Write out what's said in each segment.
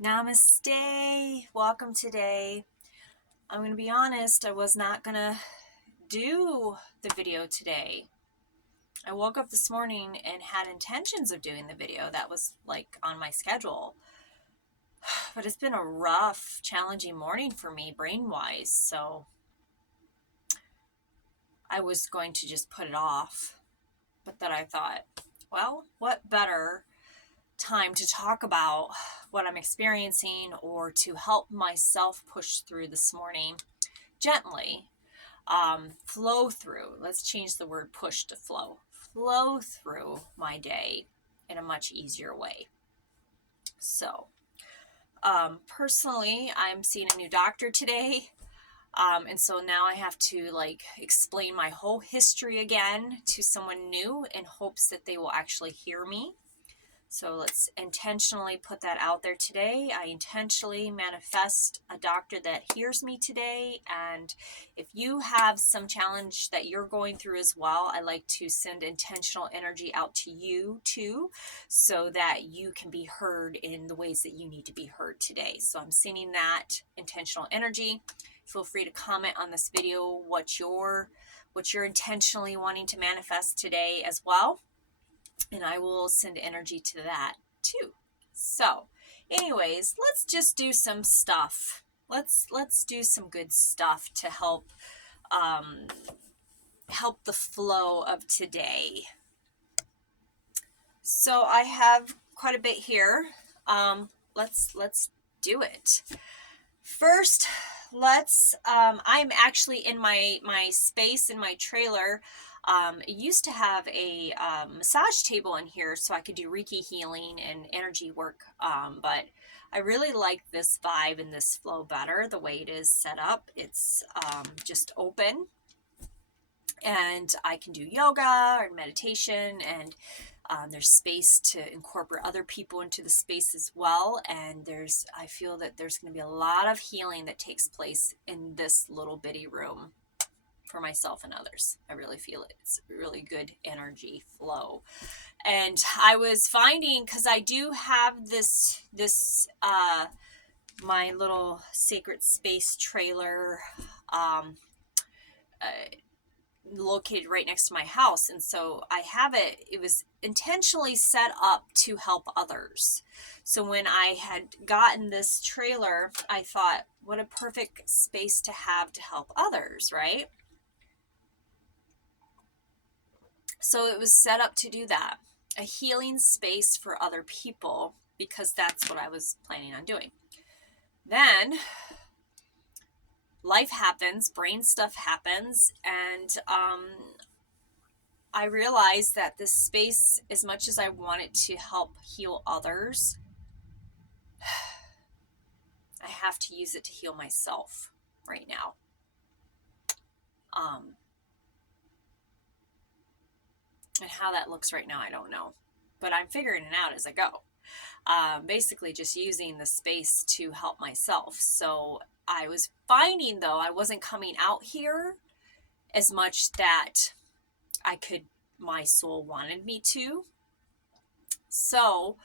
Namaste. Welcome today. I'm going to be honest, I was not going to do the video today. I woke up this morning and had intentions of doing the video. That was like on my schedule. But it's been a rough, challenging morning for me brain-wise. So I was going to just put it off. But then I thought, well, what better time to talk about what I'm experiencing or to help myself push through this morning gently, flow through. Let's change the word push to flow through my day in a much easier way. So personally, I'm seeing a new doctor today. And so now I have to explain my whole history again to someone new in hopes that they will actually hear me. So let's intentionally put that out there today. I intentionally manifest a doctor that hears me today. And if you have some challenge that you're going through as well, I like to send intentional energy out to you too, so that you can be heard in the ways that you need to be heard today. So I'm sending that intentional energy. Feel free to comment on this video what you're intentionally wanting to manifest today as well. And I will send energy to that too. So anyways, let's just do some stuff. Let's do some good stuff to help help the flow of today. So I have quite a bit here. Let's do it. First, I'm actually in my space in my trailer. It used to have a massage table in here so I could do Reiki healing and energy work. But I really like this vibe and this flow better, the way it is set up. It's just open, and I can do yoga or meditation, and there's space to incorporate other people into the space as well. And I feel that there's going to be a lot of healing that takes place in this little bitty room for myself and others. I really feel it. It's a really good energy flow. And I was finding, because I do have this my little sacred space trailer located right next to my house, and so it was intentionally set up to help others. So when I had gotten this trailer, I thought, what a perfect space to have to help others, right? So it was set up to do that, a healing space for other people, because that's what I was planning on doing. Then life happens, brain stuff happens, and I realized that this space, as much as I wanted to help heal others, I have to use it to heal myself right now. And how that looks right now, I don't know. But I'm figuring it out as I go. Basically just using the space to help myself. So I was finding, though, I wasn't coming out here as much that my soul wanted me to. So,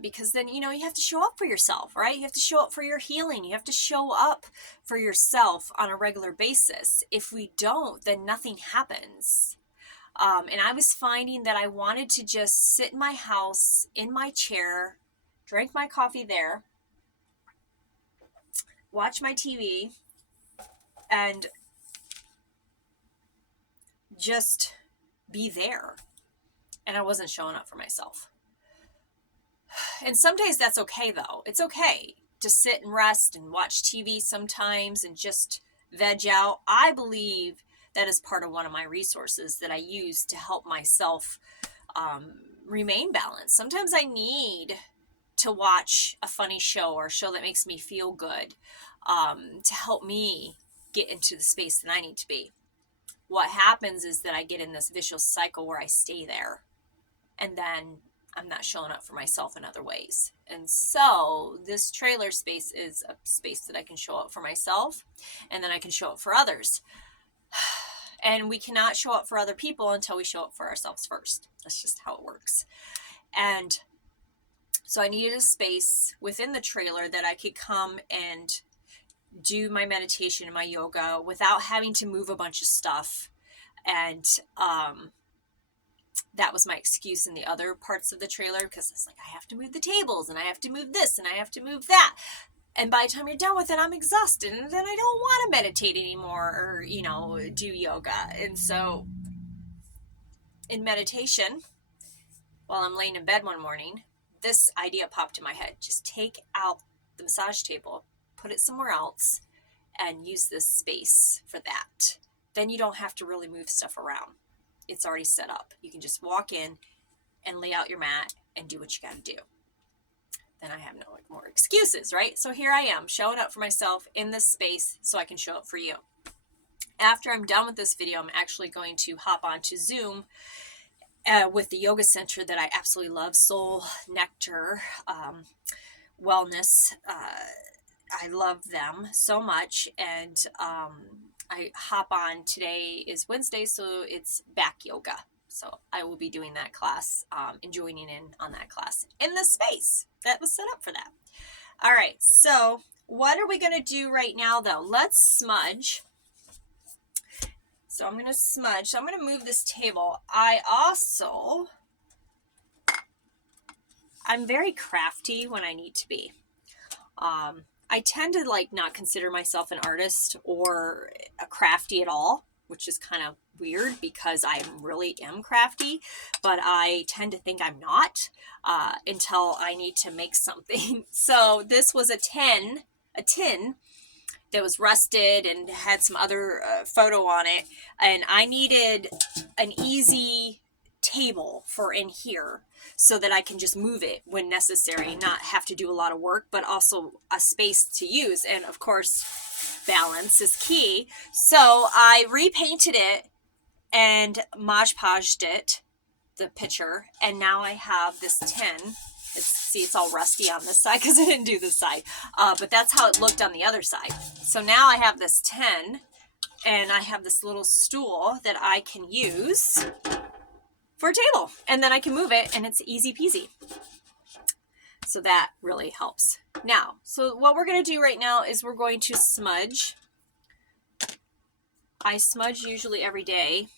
because then, you have to show up for yourself, right? You have to show up for your healing. You have to show up for yourself on a regular basis. If we don't, then nothing happens. And I was finding that I wanted to just sit in my house, in my chair, drink my coffee there, watch my TV, and just be there. And I wasn't showing up for myself. And some days that's okay, though. It's okay to sit and rest and watch TV sometimes and just veg out. I believe that is part of one of my resources that I use to help myself remain balanced. Sometimes I need to watch a funny show or a show that makes me feel good to help me get into the space that I need to be. What happens is that I get in this vicious cycle where I stay there, and then I'm not showing up for myself in other ways. And so this trailer space is a space that I can show up for myself, and then I can show up for others. And we cannot show up for other people until we show up for ourselves first. That's just how it works. And So I needed a space within the trailer that I could come and do my meditation and my yoga without having to move a bunch of stuff. And that was my excuse in the other parts of the trailer, because it's like, I have to move the tables and I have to move this and I have to move that. And by the time you're done with it, I'm exhausted, and then I don't want to meditate anymore or, do yoga. And so in meditation, while I'm laying in bed one morning, this idea popped in my head. Just take out the massage table, put it somewhere else, and use this space for that. Then you don't have to really move stuff around. It's already set up. You can just walk in and lay out your mat and do what you got to do. Then I have no more excuses, right? So here I am showing up for myself in this space so I can show up for you. After I'm done with this video, I'm actually going to hop onto Zoom with the yoga center that I absolutely love, Soul Nectar Wellness. I love them so much. And I hop on. Today is Wednesday, so it's back yoga. So I will be doing that class and joining in on that class in the space that was set up for that. All right, so what are we going to do right now, though? Let's smudge. So I'm going to smudge. So I'm going to move this table. I'm very crafty when I need to be. I tend to not consider myself an artist or a crafty at all, which is kind of weird because I really am crafty, but I tend to think I'm not until I need to make something. So this was a tin that was rusted and had some other photo on it, and I needed an easy table for in here so that I can just move it when necessary, not have to do a lot of work, but also a space to use. And of course, balance is key. So I repainted it and Mod Podged it, the picture, and now I have this tin. It's all rusty on this side because I didn't do this side, but that's how it looked on the other side. So now I have this tin, and I have this little stool that I can use for a table, and then I can move it, and it's easy peasy. So that really helps. Now, so what we're going to do right now is we're going to smudge. I smudge usually every day.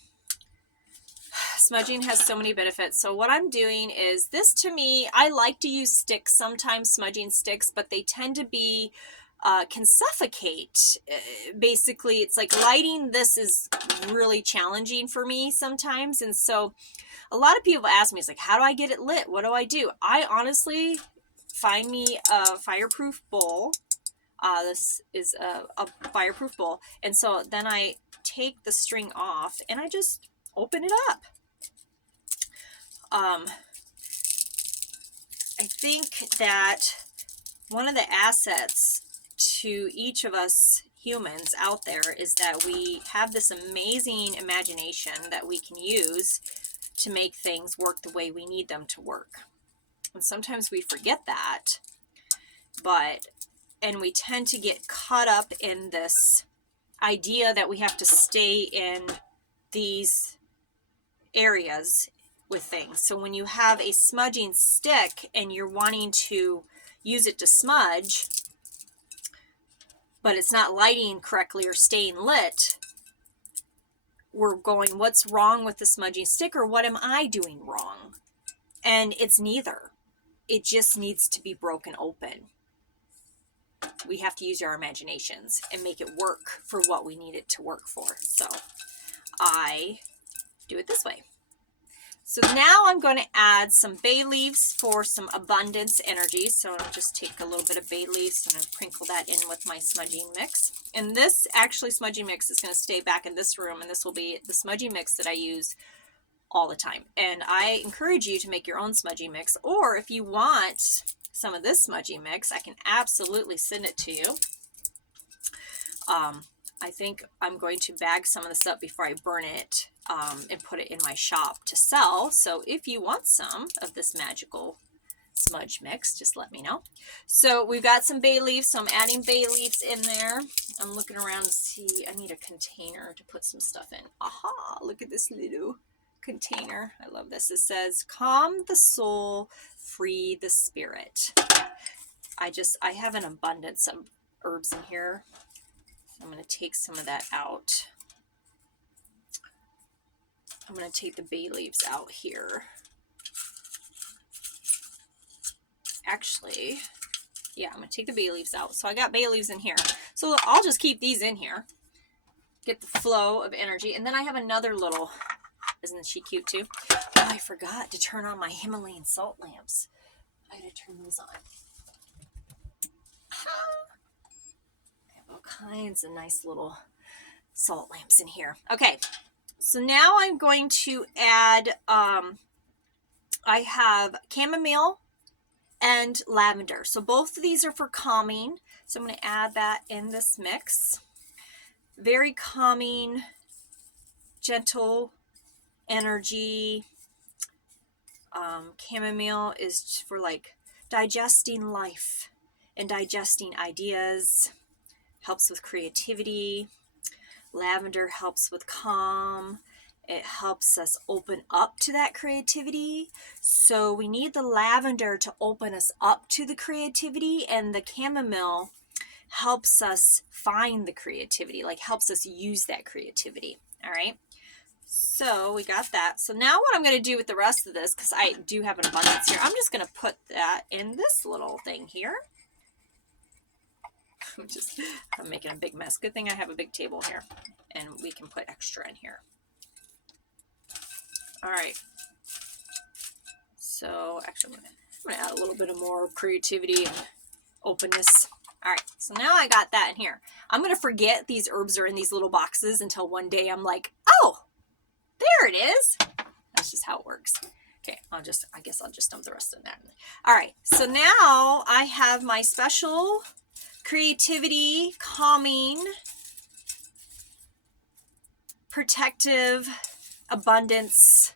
Smudging has so many benefits. So what I'm doing is this, to me, I like to use sticks, sometimes smudging sticks, but they tend to be, can suffocate. Basically, it's like lighting this is really challenging for me sometimes. And so a lot of people ask me, it's like, how do I get it lit? What do I do? I honestly find me a fireproof bowl. This is a fireproof bowl. And so then I take the string off and I just open it up. I think that one of the assets to each of us humans out there is that we have this amazing imagination that we can use to make things work the way we need them to work. And sometimes we forget that, and we tend to get caught up in this idea that we have to stay in these areas with things. So when you have a smudging stick and you're wanting to use it to smudge, but it's not lighting correctly or staying lit, we're going, what's wrong with the smudging stick, or what am I doing wrong? And it's neither. It just needs to be broken open. We have to use our imaginations and make it work for what we need it to work for. So I do it this way. So now I'm going to add some bay leaves for some abundance energy. So I'll just take a little bit of bay leaves and I'll sprinkle that in with my smudging mix. And this actually smudging mix is going to stay back in this room, and this will be the smudging mix that I use all the time. And I encourage you to make your own smudging mix, or if you want some of this smudging mix, I can absolutely send it to you. I think I'm going to bag some of this up before I burn it and put it in my shop to sell. So if you want some of this magical smudge mix, just let me know. So we've got some bay leaves, so I'm adding bay leaves in there. I'm looking around to see, I need a container to put some stuff in. Aha, look at this little container. I love this. It says, calm the soul, free the spirit. I have an abundance of herbs in here. I'm going to take some of that out. I'm going to take the bay leaves out here. Actually, yeah, I'm going to take the bay leaves out. So I got bay leaves in here. So I'll just keep these in here. Get the flow of energy. And then I have another little, isn't she cute too? Oh, I forgot to turn on my Himalayan salt lamps. I gotta turn those on. I have all kinds of nice little salt lamps in here. Okay, so now I'm going to add, I have chamomile and lavender. So both of these are for calming. So I'm going to add that in this mix. Very calming, gentle energy. Chamomile is for like digesting life and digesting ideas. Helps with creativity. Lavender helps with calm. It helps us open up to that creativity. So we need the lavender to open us up to the creativity, and the chamomile helps us find the creativity, like helps us use that creativity. All right. So we got that. So now what I'm going to do with the rest of this, because I do have an abundance here, I'm just going to put that in this little thing here. I'm making a big mess. Good thing I have a big table here and we can put extra in here. All right. So actually I'm going to add a little bit of more creativity and openness. All right. So now I got that in here. I'm going to forget these herbs are in these little boxes until one day I'm like, oh, there it is. That's just how it works. Okay. I guess I'll just dump the rest of that in there. All right. So now I have my special creativity, calming, protective, abundance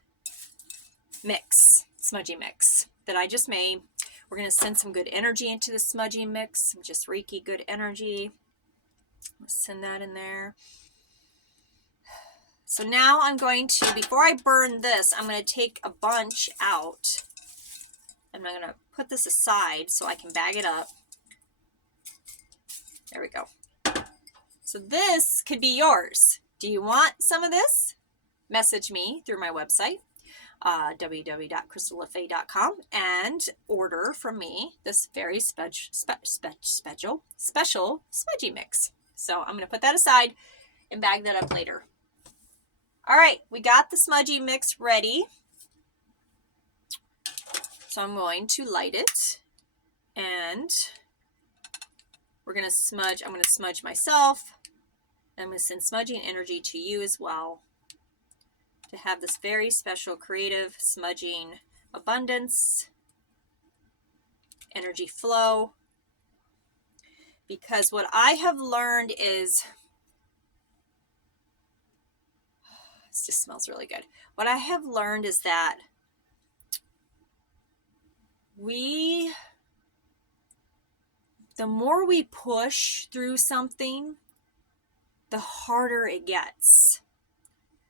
mix, smudgy mix that I just made. We're going to send some good energy into the smudgy mix, some just Reiki good energy. Let's send that in there. So now I'm going to, before I burn this, I'm going to take a bunch out. And I'm going to put this aside so I can bag it up. There we go. So this could be yours. Do you want some of this? Message me through my website, www.crystalleigh.com, and order from me this very special smudgy mix. So I'm going to put that aside and bag that up later. All right, we got the smudgy mix ready. So I'm going to light it, and we're going to smudge. I'm going to smudge myself. I'm going to send smudging energy to you as well to have this very special creative smudging abundance energy flow. Because what I have learned is, this just smells really good. What I have learned is that the more we push through something, the harder it gets.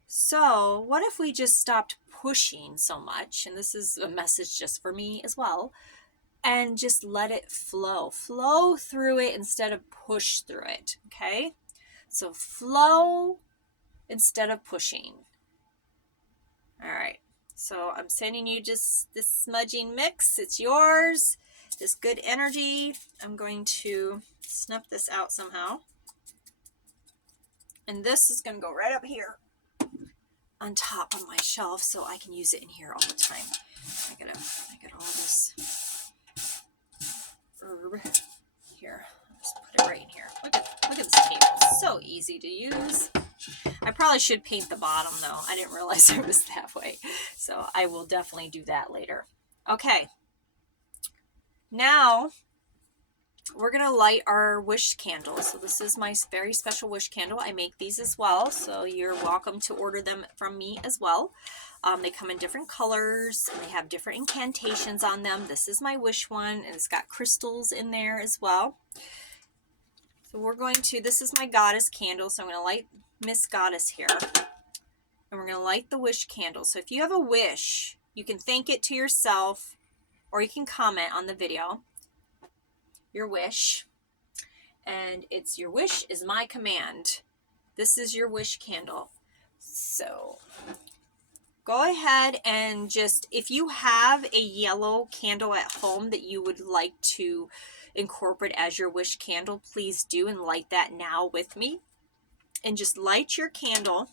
So what if we just stopped pushing so much? And this is a message just for me as well. And just let it flow. Flow through it instead of push through it. Okay? So flow instead of pushing. All right. So I'm sending you just this smudging mix. It's yours. This good energy. I'm going to snuff this out somehow. And this is going to go right up here on top of my shelf so I can use it in here all the time. I got all this herb here. I'll just put it right in here. Look at this table. It's so easy to use. I probably should paint the bottom though. I didn't realize it was that way. So I will definitely do that later. Okay. Now we're going to light our wish candle. So this is my very special wish candle. I make these as well. So you're welcome to order them from me as well. They come in different colors and they have different incantations on them. This is my wish one and it's got crystals in there as well. So this is my goddess candle. So I'm going to light Miss Goddess here. And we're going to light the wish candle. So if you have a wish, you can thank it to yourself, or you can comment on the video, your wish. And it's your wish is my command. This is your wish candle. So go ahead and just, if you have a yellow candle at home that you would like to incorporate as your wish candle, please do, and light that now with me. And just light your candle.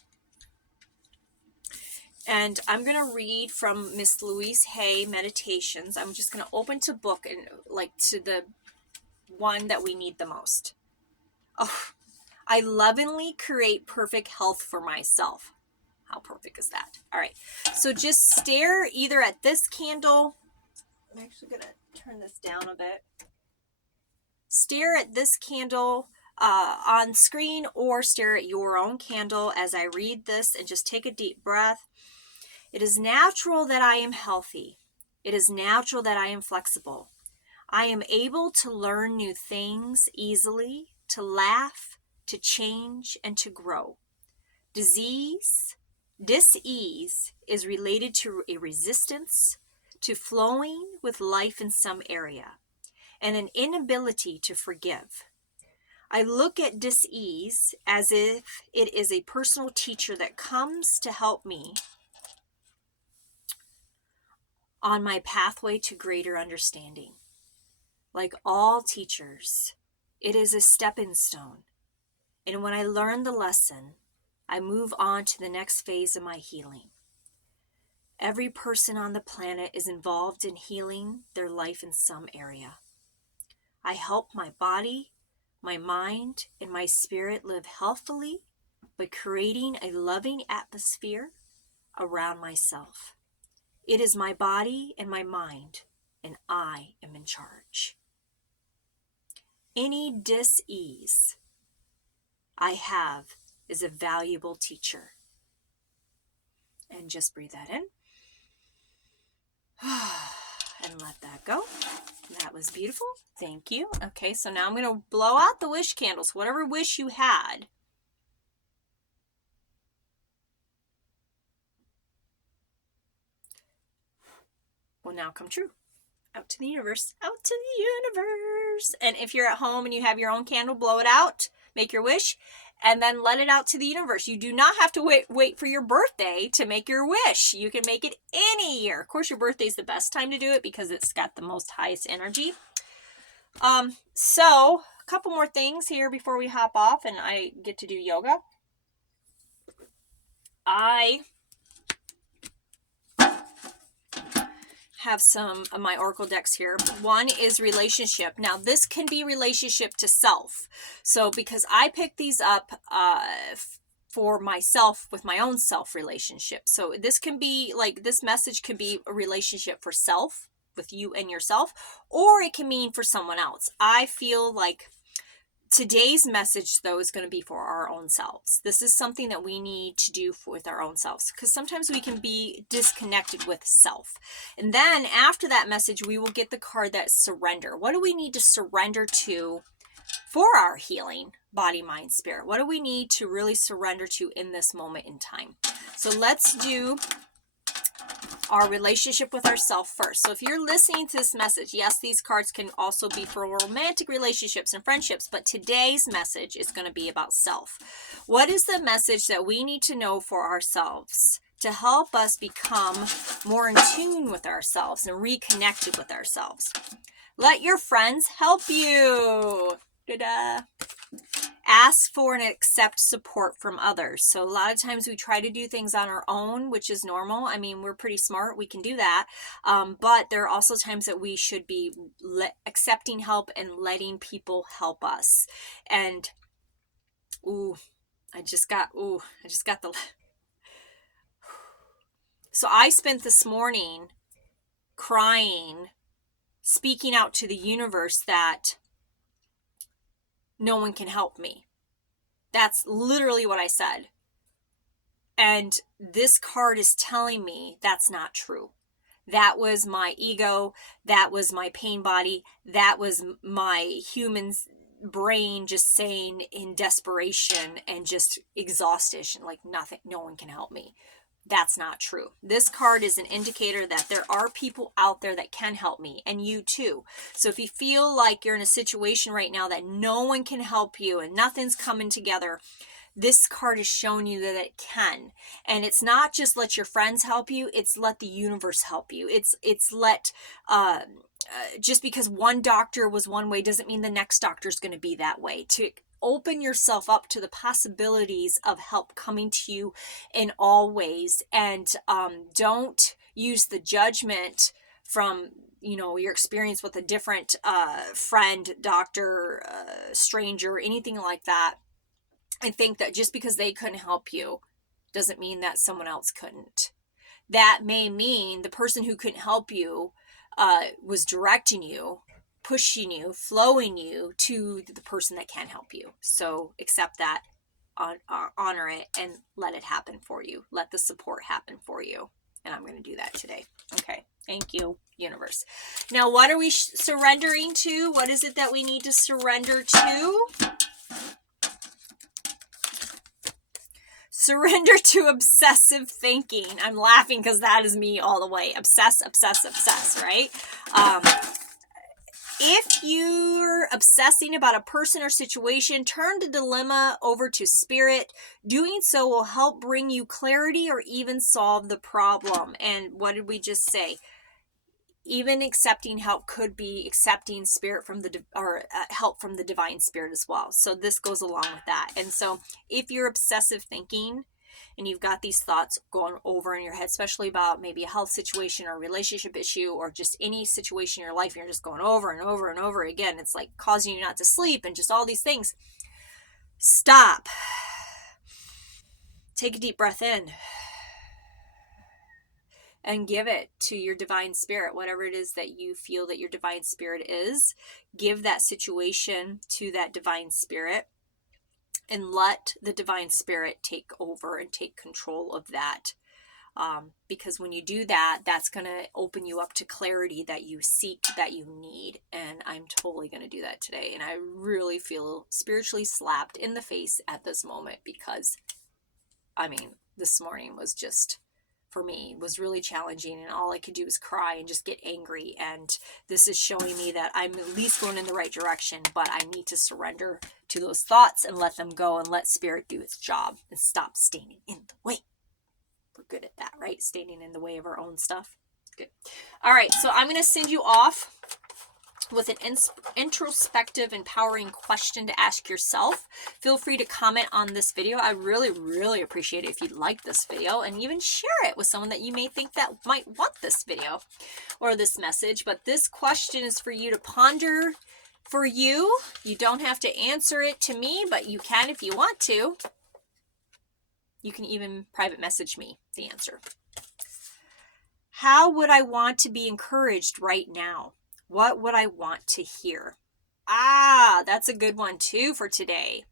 And I'm going to read from Miss Louise Hay Meditations. I'm just going to open to book and like to the one that we need the most. Oh, I lovingly create perfect health for myself. How perfect is that? All right. So just stare either at this candle. I'm actually going to turn this down a bit. Stare at this candle on screen, or stare at your own candle as I read this, and just take a deep breath. It is natural that I am healthy. It is natural that I am flexible. I am able to learn new things easily, to laugh, to change, and to grow. Dis-ease is related to a resistance to flowing with life in some area, and an inability to forgive. I look at dis-ease as if it is a personal teacher that comes to help me on my pathway to greater understanding. Like all teachers, it is a stepping stone. And when I learn the lesson, I move on to the next phase of my healing. Every person on the planet is involved in healing their life in some area. I help my body, my mind, and my spirit live healthily by creating a loving atmosphere around myself. It is my body and my mind, and I am in charge. Any dis-ease I have is a valuable teacher. And just breathe that in. And let that go. That was beautiful. Thank you. Okay, so now I'm going to blow out the wish candles. Whatever wish you had, will now come true. Out to the universe. Out to the universe. And if you're at home and you have your own candle, blow it out. Make your wish. And then let it out to the universe. You do not have to wait for your birthday to make your wish. You can make it any year. Of course, your birthday is the best time to do it because it's got the most highest energy. So a couple more things here before we hop off and I get to do yoga. I have some of my oracle decks here. One is relationship. Now this can be relationship to self. So because I picked these up for myself with my own self relationship. So this can be like, this message can be a relationship for self with you and yourself, or it can mean for someone else. I feel like today's message, though, is going to be for our own selves. This is something that we need to do with our own selves, because sometimes we can be disconnected with self. And then after that message, we will get the card that surrender. What do we need to surrender to for our healing, body, mind, spirit? What do we need to really surrender to in this moment in time? So let's do our relationship with ourselves first. So if you're listening to this message, yes, these cards can also be for romantic relationships and friendships, but today's message is going to be about self. What is the message that we need to know for ourselves to help us become more in tune with ourselves and reconnected with ourselves? Let your friends help you. Ta-da. Ask for and accept support from others. So a lot of times we try to do things on our own, which is normal. I mean, we're pretty smart. We can do that. But there are also times that we should be accepting help and letting people help us. And, I just got the... So I spent this morning crying, speaking out to the universe that no one can help me. That's literally what I said. And this card is telling me that's not true. That was my ego. That was my pain body. That was my humans brain just saying in desperation and just exhaustion, like nothing, no one can help me. That's not true. This card is an indicator that there are people out there that can help me, and you too. So if you feel like you're in a situation right now that no one can help you and nothing's coming together, this card is showing you that it can. And it's not just let your friends help you, it's let the universe help you. It's let just because one doctor was one way doesn't mean the next doctor is going to be that way. To open yourself up to the possibilities of help coming to you in all ways, and don't use the judgment from your experience with a different friend, doctor, stranger, anything like that, and think that just because they couldn't help you doesn't mean that someone else couldn't. That may mean the person who couldn't help you was directing you, pushing you, flowing you to the person that can help you. So accept that, honor it, and let it happen for you. Let the support happen for you. And I'm going to do that today. Okay. Thank you, universe. Now, what are we surrendering to? What is it that we need to surrender to? Surrender to obsessive thinking. I'm laughing because that is me all the way. Obsess, right? If you're obsessing about a person or situation, turn the dilemma over to spirit. Doing so will help bring you clarity or even solve the problem. And what did we just say? Even accepting help could be accepting spirit from help from the divine spirit as well. So this goes along with that. And so if you're obsessive thinking and you've got these thoughts going over in your head, especially about maybe a health situation or a relationship issue or just any situation in your life, and you're just going over and over and over again, it's like causing you not to sleep and just all these things. Stop. Take a deep breath in. And give it to your divine spirit, whatever it is that you feel that your divine spirit is. Give that situation to that divine spirit and let the divine spirit take over and take control of that. Because when you do that, that's going to open you up to clarity that you seek, that you need. And I'm totally going to do that today. And I really feel spiritually slapped in the face at this moment because, this morning was just, for me, was really challenging, and all I could do was cry and just get angry. And this is showing me that I'm at least going in the right direction, but I need to surrender to those thoughts and let them go and let spirit do its job and stop standing in the way. We're good at that, right? Standing in the way of our own stuff. Good. All right, so I'm going to send you off with an introspective, empowering question to ask yourself. Feel free to comment on this video. I really, really appreciate it if you like this video, and even share it with someone that you may think that might want this video or this message. But this question is for you to ponder for you. You don't have to answer it to me, but you can if you want to. You can even private message me the answer. How would I want to be encouraged right now? What would I want to hear? That's a good one too for today.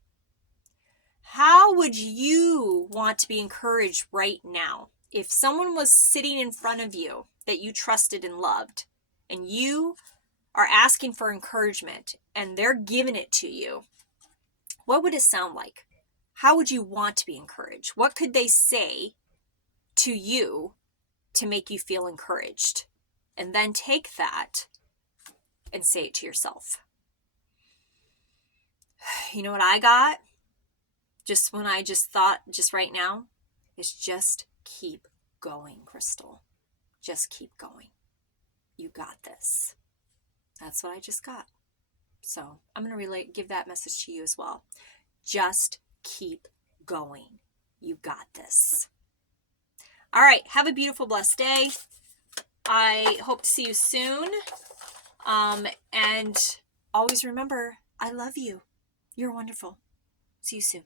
How would you want to be encouraged right now? If someone was sitting in front of you that you trusted and loved, and you are asking for encouragement and they're giving it to you, what would it sound like? How would you want to be encouraged? What could they say to you to make you feel encouraged? And then take that and say it to yourself. You know what I got? Just when I just thought, just right now, is just keep going, Crystal. Just keep going. You got this. That's what I just got. So I'm going to give that message to you as well. Just keep going. You got this. All right. Have a beautiful, blessed day. I hope to see you soon. And always remember, I love you. You're wonderful. See you soon.